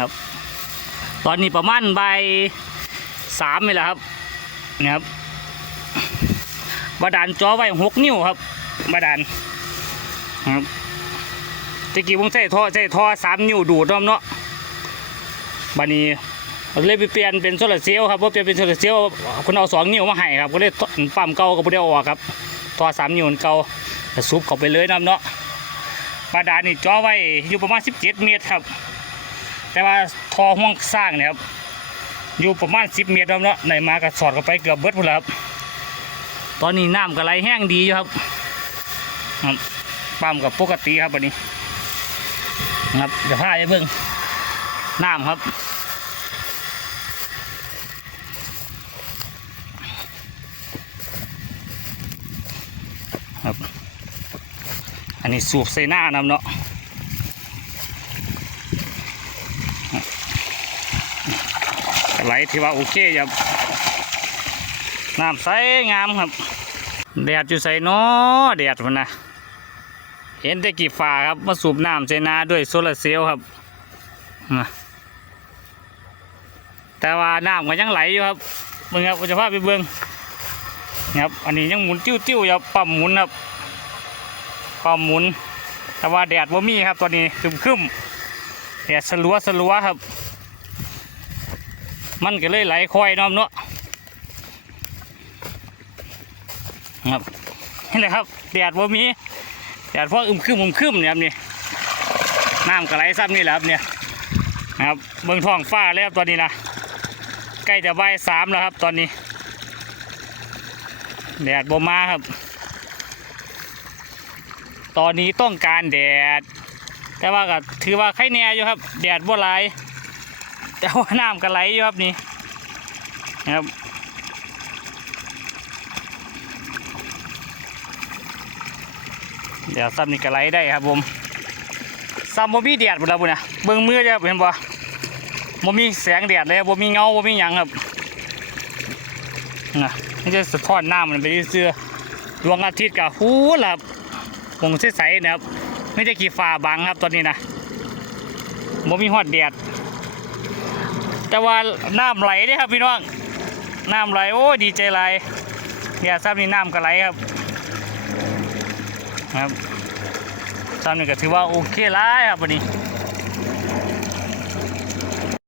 ครับ ตอนนี้ประมาณใบสามนี่แหละครับนะครับบาดาลจอไว้หกนิ้วครับบาดาลครับตะกี้ผมใช้ท่อใช้ท่อสามนิ้วดูดนาะเนาะบัดนี้เราเลยไปเปลี่ยนเป็นโซลาร์เซลล์ครับเพราะเปลี่ยนเป็นโซลาร์เซลล์คนเอาสองนิ้วมาให้ครับก็เลยปั๊มเก่าก็ไม่ได้ออกครับท่อสามนิ้วมันเก่าซุบเข้าไปเลยนาะเนาะบาดาลนี่จอไว้อยู่ประมาณสิบเจ็ดเมตรครับ แต่ว่าทอห่วงสร้างเนี่ยครับอยู่ประมาณสิบเมตรแล้วเนาะในมาก็สอดเข้าไปเกือบเบิดหมดแล้วครับตอนนี้น้ำก็ไหลแห้งดีอยู่ครับครับปั๊มกับปกติครับวันนี้ครับเดี๋ยวพาไปเบิ่งน้ำครับครับ อันนี้สูบใส่หน้าน้ำเนาะ ไหลที่ว่าโอเคครับน้ำใสงามครับแดดอยู่ใส่น้อแดดมันนะเห็นแต่กี่ฝาครับมาสูบน้ำใส่นาด้วยโซลาร์เซลล์ครับแต่ว่าน้ำก็ยังไหลอยู่ครับเบิ่งครับจะพาไปเบิ่งนะครับอันนี้ยังหมุนติ้วๆอยู่ครับปั๊มหมุนครับปั๊มหมุน แต่ว่าแดดว่ามีครับตอนนี้คึมคึมๆแดดสลัวสลัวครับ มันก็เลยไหลค่อยน้อมเนาะครับนี่แหละครับแดดว่ามีแดดพราะอึมครึมอึมครึมเนี่ยครับนี่น้ำก็ไหลซ้ำนี่แหละครับเนี่ยครับเบื้องท้องฟ้าแล้วครับตอนนี้นะใกล้จะบ่ายสามแล้วครับ ตอนนี้แดดบ่มาครับ ตอนนี้ต้องการแดด แต่ว่าก็ถือว่าไข่แน่อยู่ครับ แดดบ่หลาย แต่ว่าน้ำก็ไหลอยู่ครับนี่นะครับเดี๋ยวซ้ำนี่ก็ไหลได้ครับผมซ้ำบ่มีแดดหมดแล้วบุญนะเบิ่งมือจะเห็นบ่บ่มีแสงแดดเลยบ่มีเงาบ่มีหยังครับนะนี่จะสะท้อนน้ำมันไปเสื้อดวงอาทิตย์กับหูล่ะครับคงใสๆนะครับไม่ได้กี่ฟ้าบังครับตอนนี้นะบ่มีฮอดแดด แต่ว่าน้ำไหลเด้ครับพี่น้องน้ำไหลโอ้ดีใจไหลยเนี่ยซ้ำนี่น้ำก็ไหลครับครับซ้ำนี่ก็ถือว่าโอเคหลายครับวันนี้